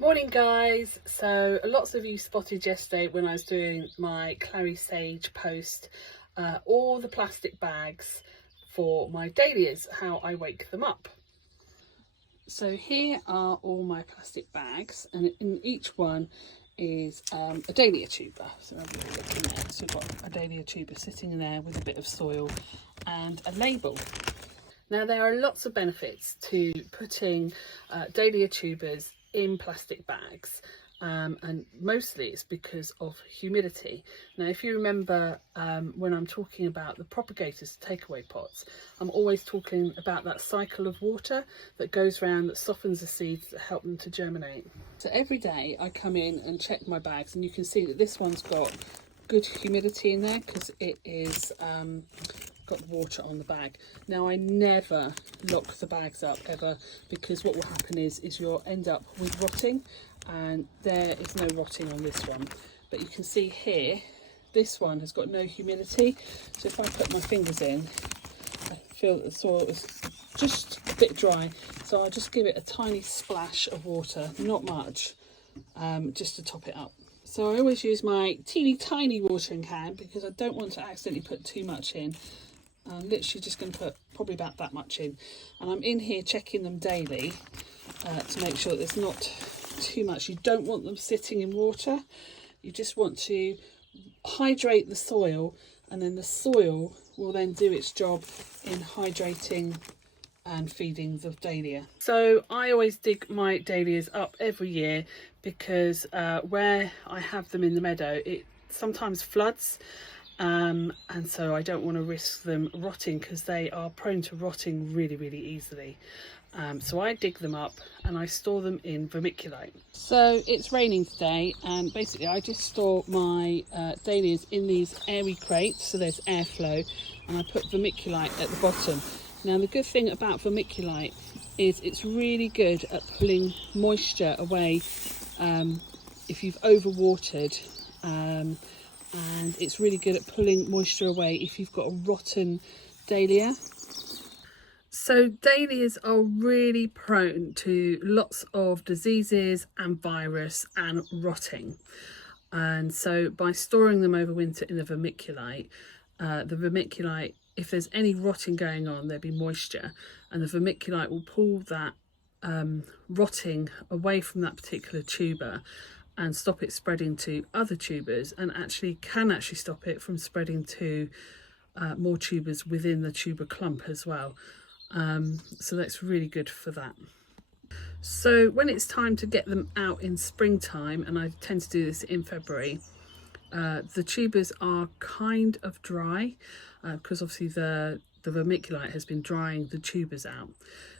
Morning guys. So lots of you spotted yesterday when I was doing my clary sage post all the plastic bags for my dahlias, how I wake them up. So here are all my plastic bags, and in each one is a dahlia tuber. So I'll have a look in there. So we've got a dahlia tuber sitting in there with a bit of soil and a label. Now there are lots of benefits to putting dahlia tubers in plastic bags, and mostly it's because of humidity. Now if you remember when I'm talking about the propagators, takeaway pots, I'm always talking about that cycle of water that goes around, that softens the seeds, that help them to germinate. So every day I come in and check my bags, and you can see that this one's got good humidity in there because it is got water on the bag. Now I never lock the bags up ever, because what will happen is you'll end up with rotting, and there is no rotting on this one. But you can see here, this one has got no humidity, so if I put my fingers in, I feel that the soil is just a bit dry, so I'll just give it a tiny splash of water, not much, just to top it up. So I always use my teeny tiny watering can because I don't want to accidentally put too much in. I'm literally just going to put probably about that much in, and I'm in here checking them daily to make sure that there's not too much. You don't want them sitting in water, you just want to hydrate the soil, and then the soil will then do its job in hydrating and feeding the dahlia. So I always dig my dahlias up every year because where I have them in the meadow, it sometimes floods. And so I don't want to risk them rotting, because they are prone to rotting really easily. So I dig them up and I store them in vermiculite. So it's raining today, and basically I just store my dahlias in these airy crates so there's airflow, and I put vermiculite at the bottom. Now the good thing about vermiculite is it's really good at pulling moisture away if you've overwatered, and it's really good at pulling moisture away if you've got a rotten dahlia. So dahlias are really prone to lots of diseases and virus and rotting, and so by storing them over winter in the vermiculite, if there's any rotting going on, there'll be moisture, and the vermiculite will pull that rotting away from that particular tuber and stop it spreading to other tubers, and can actually stop it from spreading to more tubers within the tuber clump as well. So that's really good for that. So when it's time to get them out in springtime, and I tend to do this in February, the tubers are kind of dry because obviously the vermiculite has been drying the tubers out.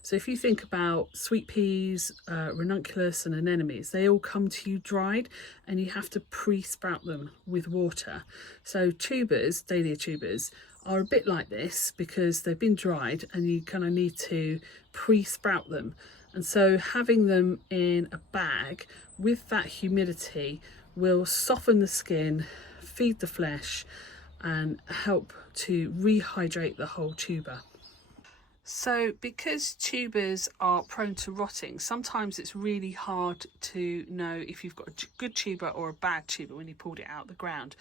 So if you think about sweet peas, ranunculus and anemones, they all come to you dried, and you have to pre-sprout them with water. So tubers, dahlia tubers, are a bit like this because they've been dried and you kind of need to pre-sprout them. And so having them in a bag with that humidity will soften the skin, feed the flesh, and help to rehydrate the whole tuber. So because tubers are prone to rotting, sometimes it's really hard to know if you've got a good tuber or a bad tuber when you pulled it out of the ground.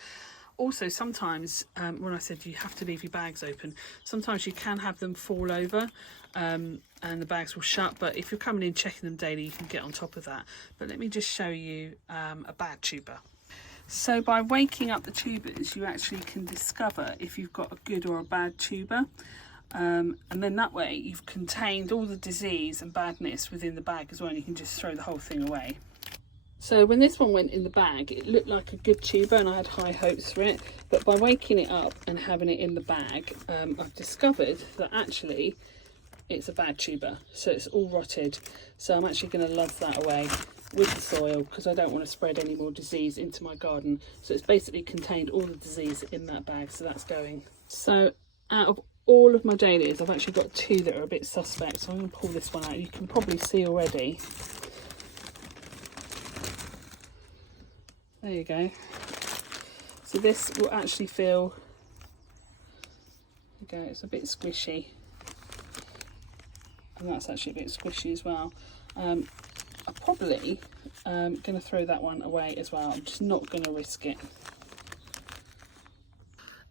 Also, sometimes when I said you have to leave your bags open, sometimes you can have them fall over and the bags will shut, but if you're coming in checking them daily, you can get on top of that. But let me just show you a bad tuber. So by waking up the tubers, you actually can discover if you've got a good or a bad tuber, and then that way you've contained all the disease and badness within the bag as well, and you can just throw the whole thing away. So when this one went in the bag, it looked like a good tuber and I had high hopes for it, but by waking it up and having it in the bag, I've discovered that actually it's a bad tuber, so it's all rotted. So I'm actually going to love that away with the soil because I don't want to spread any more disease into my garden. So it's basically contained all the disease in that bag, so that's going. So out of all of my dahlias, I've actually got two that are a bit suspect, so I'm going to pull this one out. You can probably see already. There you go. So this will actually feel, there you go, it's a bit squishy, and that's actually a bit squishy as well. I probably going to throw that one away as well. I'm just not going to risk it.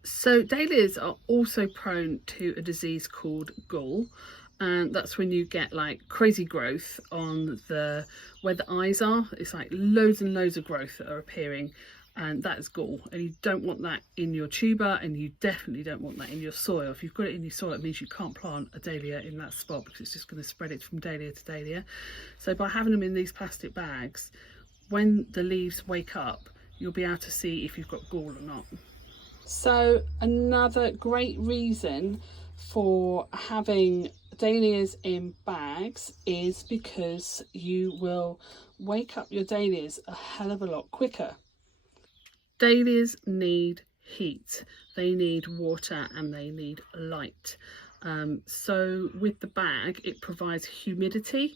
So dahlias are also prone to a disease called gall, and that's when you get like crazy growth on where the eyes are. It's like loads and loads of growth that are appearing, and that is gall, and you don't want that in your tuber, and you definitely don't want that in your soil. If you've got it in your soil, it means you can't plant a dahlia in that spot, because it's just going to spread it from dahlia to dahlia. So by having them in these plastic bags, when the leaves wake up, you'll be able to see if you've got gall or not. So another great reason for having dahlias in bags is because you will wake up your dahlias a hell of a lot quicker. Dahlias need heat, they need water, and they need light. So with the bag, it provides humidity,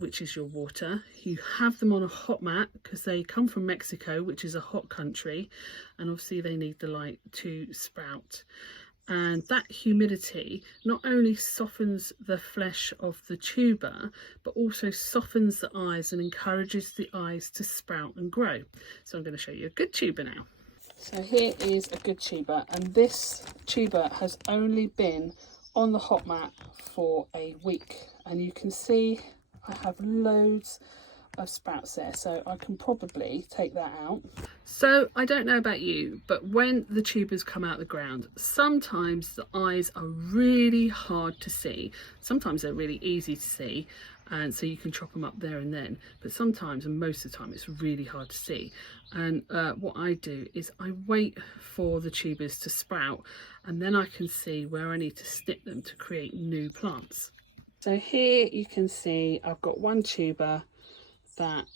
which is your water. You have them on a hot mat because they come from Mexico, which is a hot country, and obviously they need the light to sprout. And that humidity not only softens the flesh of the tuber, but also softens the eyes and encourages the eyes to sprout and grow. So I'm going to show you a good tuber now. So here is a good tuber, and this tuber has only been on the hot mat for a week, and you can see I have loads of sprouts there, so I can probably take that out. So I don't know about you, but when the tubers come out of the ground, sometimes the eyes are really hard to see. Sometimes they're really easy to see, and so you can chop them up there and then, but sometimes, and most of the time, it's really hard to see. And what I do is I wait for the tubers to sprout, and then I can see where I need to snip them to create new plants. So here you can see I've got one tuber that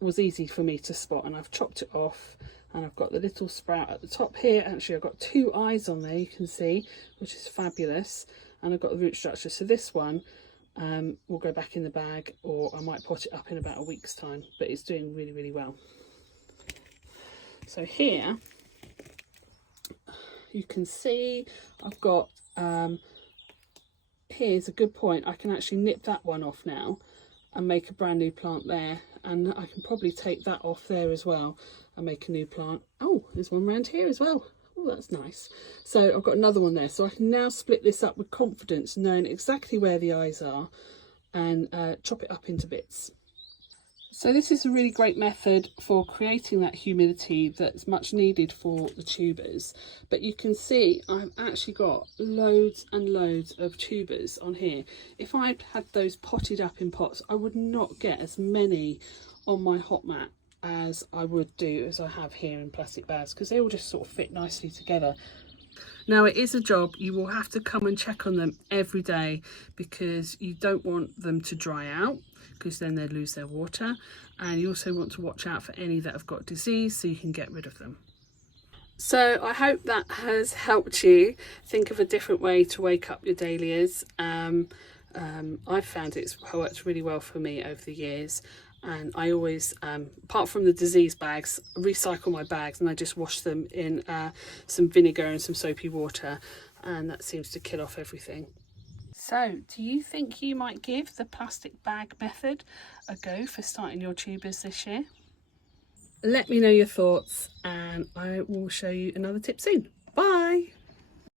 was easy for me to spot, and I've chopped it off, and I've got the little sprout at the top here. Actually, I've got two eyes on there, you can see, which is fabulous, and I've got the root structure. So this one will go back in the bag, or I might pot it up in about a week's time, but it's doing really, really well. So here you can see I've got here's a good point. I can actually nip that one off now and make a brand new plant there, and I can probably take that off there as well and make a new plant. Oh, there's one around here as well. Oh, that's nice. So I've got another one there, so I can now split this up with confidence, knowing exactly where the eyes are, and chop it up into bits. So this is a really great method for creating that humidity that's much needed for the tubers. But you can see I've actually got loads and loads of tubers on here. If I'd had those potted up in pots, I would not get as many on my hot mat as I would do as I have here in plastic bags, because they all just sort of fit nicely together. Now, it is a job. You will have to come and check on them every day, because you don't want them to dry out, because then they lose their water, and you also want to watch out for any that have got disease so you can get rid of them. So I hope that has helped you think of a different way to wake up your dahlias. I've found it's worked really well for me over the years, and I always, apart from the disease bags, recycle my bags, and I just wash them in some vinegar and some soapy water, and that seems to kill off everything. So, do you think you might give the plastic bag method a go for starting your tubers this year? Let me know your thoughts, and I will show you another tip soon. Bye!